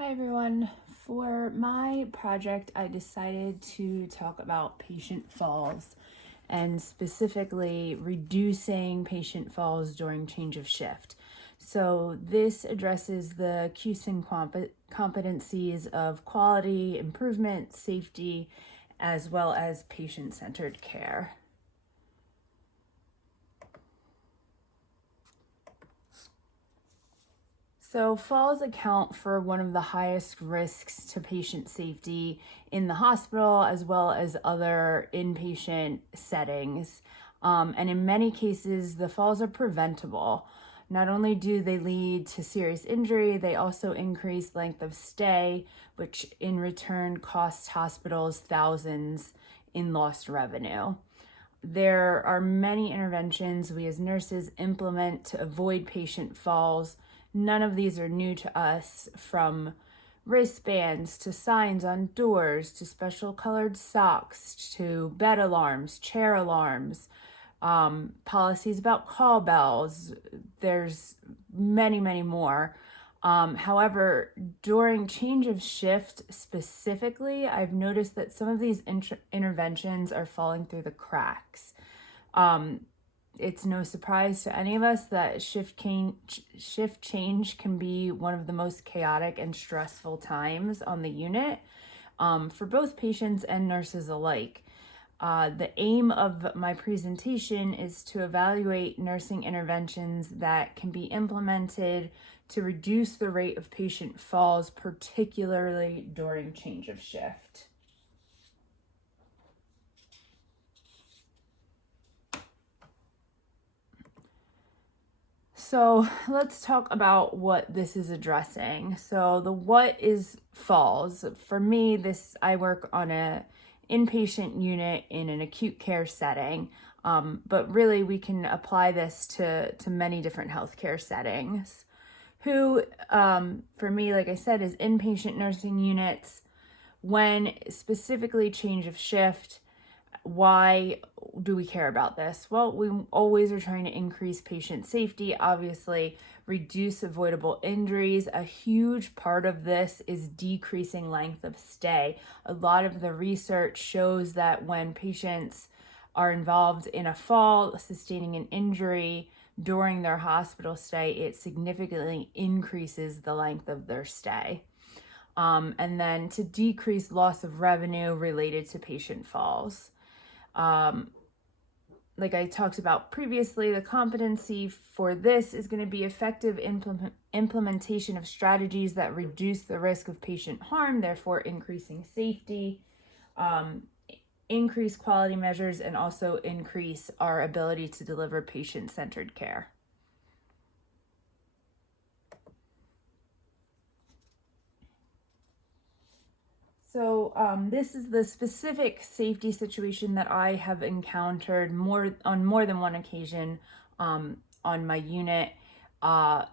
Hi everyone. For my project, I decided to talk about patient falls and specifically reducing patient falls during change of shift. So this addresses the CUSIN competencies of quality, improvement, safety, as well as patient-centered care. So falls account for one of the highest risks to patient safety in the hospital as well as other inpatient settings. And in many cases, the falls are preventable. Not only do they lead to serious injury, they also increase length of stay, which in return costs hospitals thousands in lost revenue. There are many interventions we as nurses implement to avoid patient falls. None of these are new to us, from wristbands to signs on doors to special colored socks to bed alarms, chair alarms, policies about call bells. There's many more. However, during change of shift specifically, I've noticed that some of these interventions are falling through the cracks. It's no surprise to any of us that shift change can be one of the most chaotic and stressful times on the unit for both patients and nurses alike. The aim of my presentation is to evaluate nursing interventions that can be implemented to reduce the rate of patient falls, particularly during change of shift. So let's talk about what this is addressing. So the what is falls. For me, I work on a inpatient unit in an acute care setting, but really we can apply this to many different healthcare settings. Who, for me, like I said, is inpatient nursing units. When specifically change of shift, why do we care about this? Well, we always are trying to increase patient safety, obviously reduce avoidable injuries. A huge part of this is decreasing length of stay. A lot of the research shows that when patients are involved in a fall, sustaining an injury during their hospital stay, it significantly increases the length of their stay. And then to decrease loss of revenue related to patient falls. Like I talked about previously, the competency for this is going to be effective implementation of strategies that reduce the risk of patient harm, therefore increasing safety, increase quality measures, and also increase our ability to deliver patient-centered care. So this is the specific safety situation that I have encountered on more than one occasion on my unit. An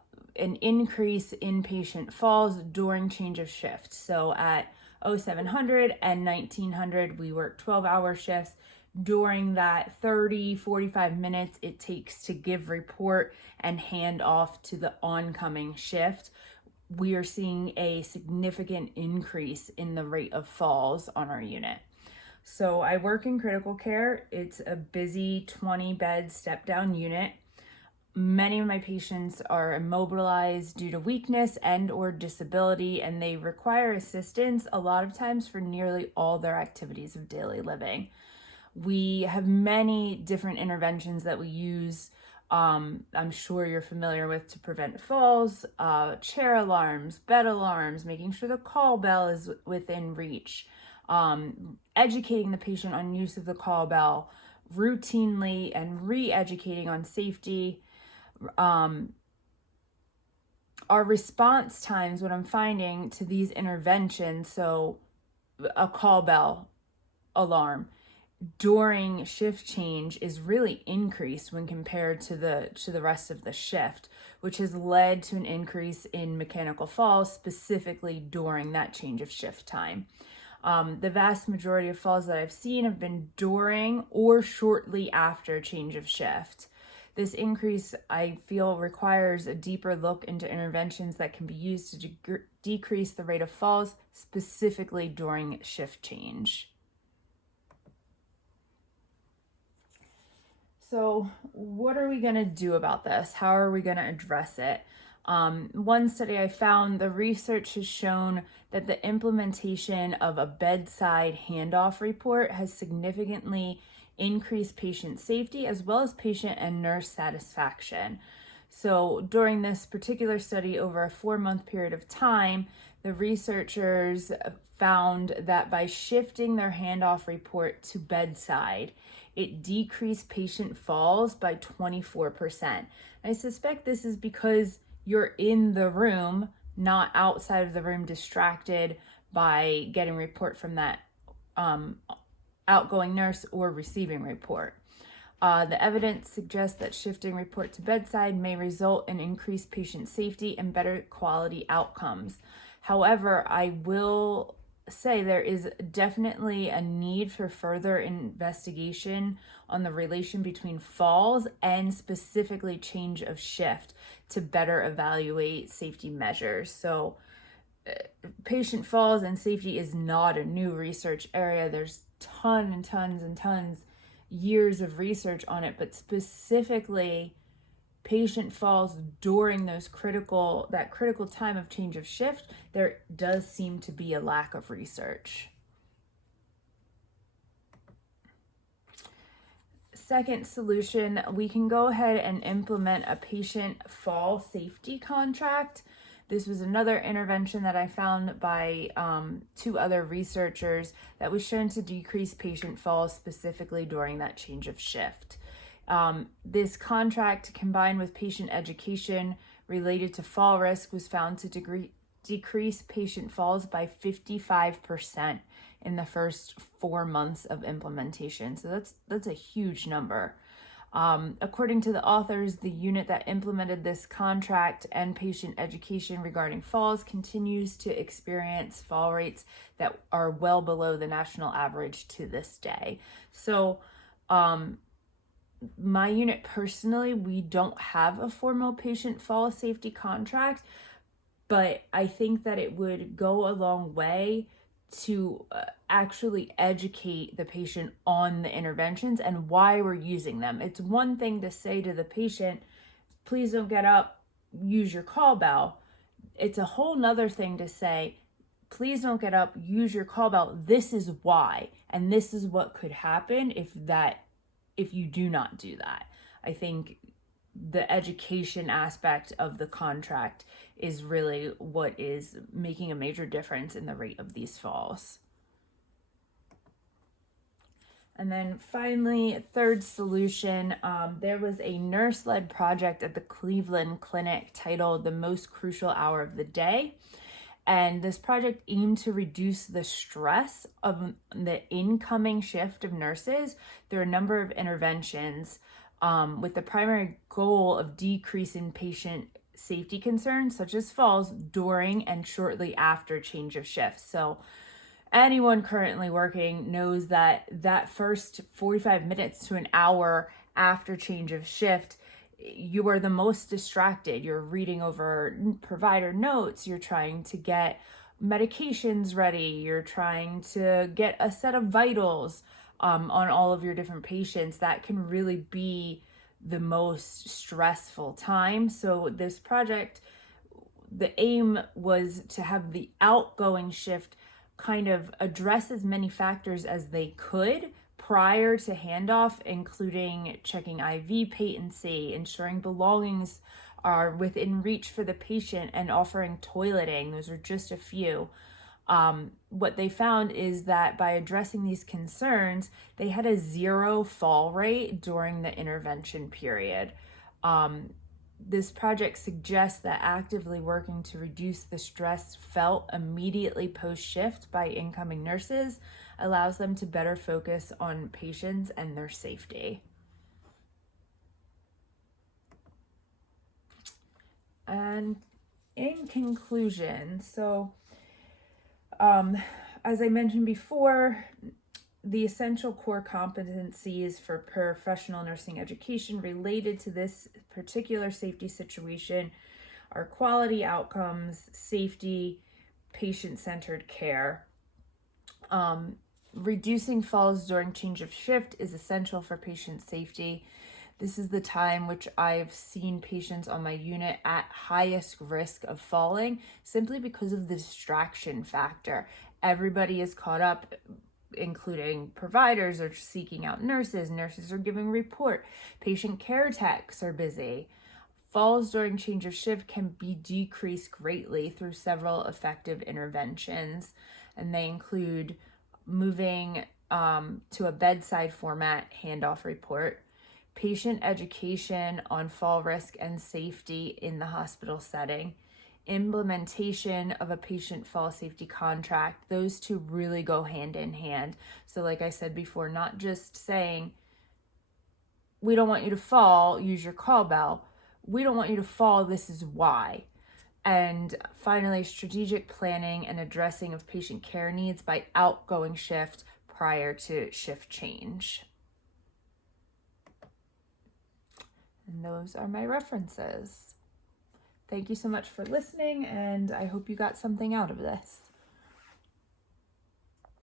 increase in patient falls during change of shift. So at 0700 and 1900, we work 12-hour shifts. During that 30-45 minutes it takes to give report and hand off to the oncoming shift, we are seeing a significant increase in the rate of falls on our unit. So I work in critical care. It's a busy 20-bed step-down unit. Many of my patients are immobilized due to weakness and or disability, and they require assistance a lot of times for nearly all their activities of daily living. We have many different interventions that we use. I'm sure you're familiar with to prevent falls, chair alarms, bed alarms, making sure the call bell is within reach, educating the patient on use of the call bell routinely and re-educating on safety. Our response times, what I'm finding to these interventions, so a call bell alarm during shift change is really increased when compared to the rest of the shift, which has led to an increase in mechanical falls specifically during that change of shift time. The vast majority of falls that I've seen have been during or shortly after change of shift. This increase, I feel, requires a deeper look into interventions that can be used to decrease the rate of falls, specifically during shift change. So what are we going to do about this? How are we going to address it? One study I found, the research has shown that the implementation of a bedside handoff report has significantly increased patient safety as well as patient and nurse satisfaction. So during this particular study, over a 4-month period of time, the researchers found that by shifting their handoff report to bedside, it decreased patient falls by 24%. I suspect this is because you're in the room, not outside of the room, distracted by getting a report from that outgoing nurse or receiving report. The evidence suggests that shifting report to bedside may result in increased patient safety and better quality outcomes. However, I will say there is definitely a need for further investigation on the relation between falls and specifically change of shift to better evaluate safety measures. So patient falls and safety is not a new research area. There's tons years of research on it, but specifically patient falls during that critical time of change of shift, there does seem to be a lack of research. Second solution, we can go ahead and implement a patient fall safety contract. This was another intervention that I found by 2 other researchers that was shown to decrease patient falls specifically during that change of shift. This contract, combined with patient education related to fall risk, was found to decrease patient falls by 55% in the first 4 months of implementation. So that's a huge number. According to the authors, the unit that implemented this contract and patient education regarding falls continues to experience fall rates that are well below the national average to this day. So, my unit personally, we don't have a formal patient fall safety contract, but I think that it would go a long way to actually educate the patient on the interventions and why we're using them. It's one thing to say to the patient, please don't get up, use your call bell. It's a whole nother thing to say, please don't get up, use your call bell. This is why, and this is what could happen if you do not do that. I think the education aspect of the contract is really what is making a major difference in the rate of these falls. And then finally, third solution, there was a nurse-led project at the Cleveland Clinic titled The Most Crucial Hour of the Day. And this project aimed to reduce the stress of the incoming shift of nurses through a number of interventions, with the primary goal of decreasing patient safety concerns such as falls during and shortly after change of shift. So anyone currently working knows that first 45 minutes to an hour after change of shift, you are the most distracted. You're reading over provider notes, you're trying to get medications ready, you're trying to get a set of vitals on all of your different patients. That can really be the most stressful time. So this project, the aim was to have the outgoing shift kind of address as many factors as they could prior to handoff, including checking IV patency, ensuring belongings are within reach for the patient, and offering toileting. Those are just a few. What they found is that by addressing these concerns, they had a 0 fall rate during the intervention period. This project suggests that actively working to reduce the stress felt immediately post-shift by incoming nurses allows them to better focus on patients and their safety. And in conclusion, so as I mentioned before, the essential core competencies for professional nursing education related to this particular safety situation are quality outcomes, safety, patient-centered care. Reducing falls during change of shift is essential for patient safety. This is the time which I've seen patients on my unit at highest risk of falling simply because of the distraction factor. Everybody is caught up, including providers are seeking out nurses. Nurses are giving report. Patient care techs are busy. Falls during change of shift can be decreased greatly through several effective interventions, and they include moving to a bedside format handoff report, patient education on fall risk and safety in the hospital setting, implementation of a patient fall safety contract. Those two really go hand in hand. So like I said before, not just saying, we don't want you to fall, use your call bell. We don't want you to fall, this is why. And finally, strategic planning and addressing of patient care needs by outgoing shift prior to shift change. And those are my references. Thank you so much for listening, and I hope you got something out of this.